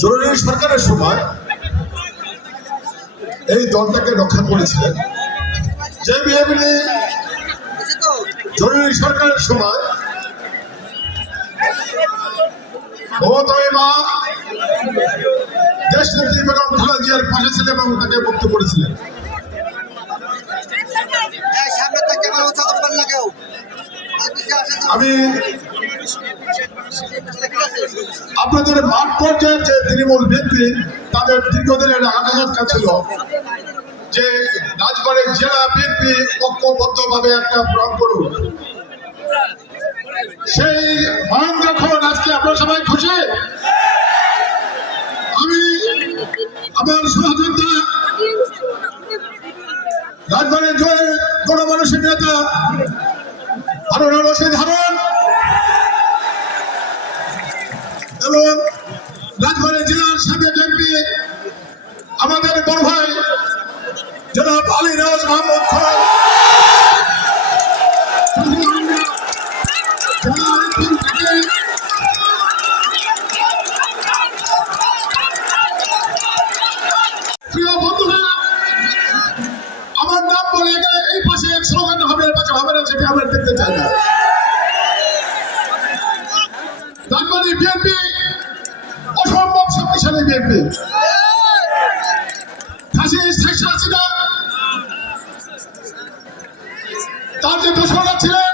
জরুরি সরকারের সময় এই দলটাকে রক্ষা করেছিলেন। যে বিএনপি জরুরি সরকারের সময় দেশ নেত্রী বেগম খালেদা জিয়ার পাশে ছিলেন এবং তাকে মুক্ত করেছিলেন এই সামনে তো ক্যামেরা উঁচা করবেন না কেউ আর পিছে আসে তো। আপনাদের মাঠ পর্যায়ের যে তৃণমূল বিএনপি তাদের দীর্ঘদিনের আকাঙ্ক্ষা ছিল যে রাজবাড়ির জেলা বিএনপি ঐক্যবদ্ধভাবে একটা প্রয়োগ করুন সেই মান যখন আজকে আপনারা সবাই খুশি? আমি আমার সহযোগিতা রাজবাড়ির জয় গণমানুষের নেতা হারুন রশিদ হারুন। এবং রাজবাড়ী জেলার সাথে এমপি, আমাদের বড় ভাই জনাব আলী রাজ মাহমুদ খান। আমরা দেখতে চাই না। রাজবাড়ী বিএনপি অসম্ভব শক্তিশালী বিএনপি তার যে দোষরা ছিলেন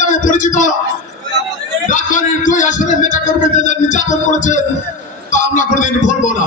নামে পরিচিত রাজবাড়ির দুই আসনের নেতা কর্মীদের নির্যাতন করেছেন, তা আমরা কোনোদিন ভুলবো না।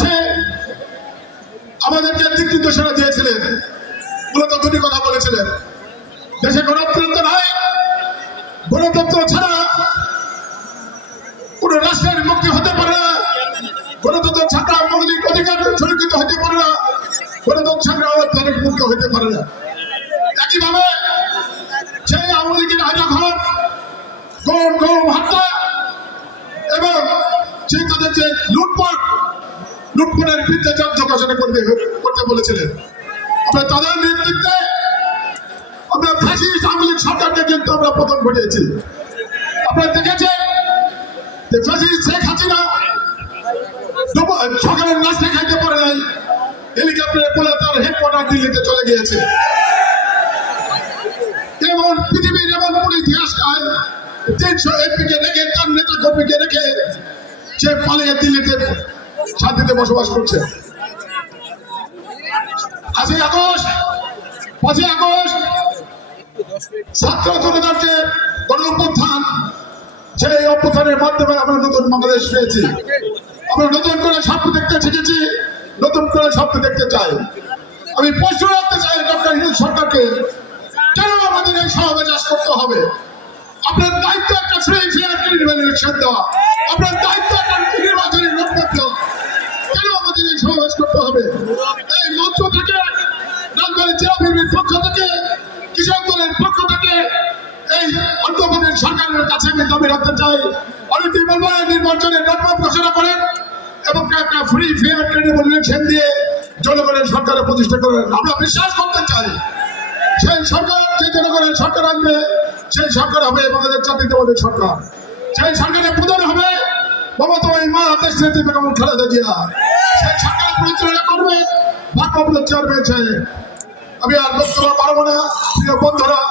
আমাদেরকে দিক নির্দেশনা দিয়েছিলেন। মূলত দুটি কথা বলেছিলেন। দেশে গণতন্ত্র নাই, গণতন্ত্র ছাড়া কোন রাষ্ট্রের মুক্তি হতে পারে না, গণতন্ত্র ছাড়া মৌলিক অধিকার সুরক্ষিত হতে পারে না, গণতন্ত্র ছাড়া অত্যাধিক মুক্ত হতে পারে না। একইভাবে সেই আওয়ামী লীগের আয়নাঘর গৌর গৌর হত্যা এবং সেই তাদের যে যুদ্ধ ঘোষণা করতে করতে বলেছিলেন। আমরা তাদের নেতৃত্বে আমরা ফাঁসি আওয়ামী সরকারকে কিন্তু আমরা পতন ঘটিয়েছি আপনারা দেখেছেন যে ফাঁসি শেখ হাসিনা সকালের খাইতে পারে নাই হেলিকপ্টারে বলে তার হেডকোয়ার্টার দিল্লিতে চলে গিয়েছে। এমন পৃথিবীর এমন কোন ইতিহাস নাই তিনশো এমপিকে রেখে, তার নেতা কর্মীকে রেখে সে পালিয়ে দিল্লিতে শান্তিতে বসবাস করছে। পাঁচই আগস্ট পাঁচই আগস্ট, ছাত্র জনতার যে গণ অভ্যুত্থান সেই অভ্যুত্থানের মাধ্যমে আমরা নতুন বাংলাদেশ পেয়েছি। আমরা নতুন করে স্বপ্ন দেখতে শিখেছি, নতুন করে স্বপ্ন দেখতে চাই। আমি প্রশ্ন রাখতে চাই ডক্টর হিন্দু সরকারকে, কেন আমাদের এই সমাবেশ করতে হবে? আপনার দায়িত্ব একটা ফ্রি ফেয়ার ইলেকশন দেওয়া? রাজবাড়ী পক্ষ থেকে, কৃষক দলের পক্ষ থেকে এই অন্তর্বর্তী সরকারের কাছে আমি দাবি রাখতে চাই। অনেক নির্বাচনের রোডম্যাপ ঘোষণা করেন এবং একটা ফ্রি ফেয়ার ক্রেডিবল ইলেকশন দিয়ে জনগণের সরকারের প্রতিষ্ঠা করেন। আমরা বিশ্বাস করতে চাই, সেই সরকার, যে জনগণের সরকার আনবে সেই সরকার হবে আমাদের জাতীয়তাবাদের সরকার। সেই সরকারের প্রধান হবে মমতা মা দেশ নেত্রী বেগম খালেদা জিয়া। সেই সরকার পরিচালনা করবে, ভারপ্রাপ্ত চেয়ারম্যান সাহেব আমি আর বক্তব্য পারব না। প্রিয় বন্ধুরা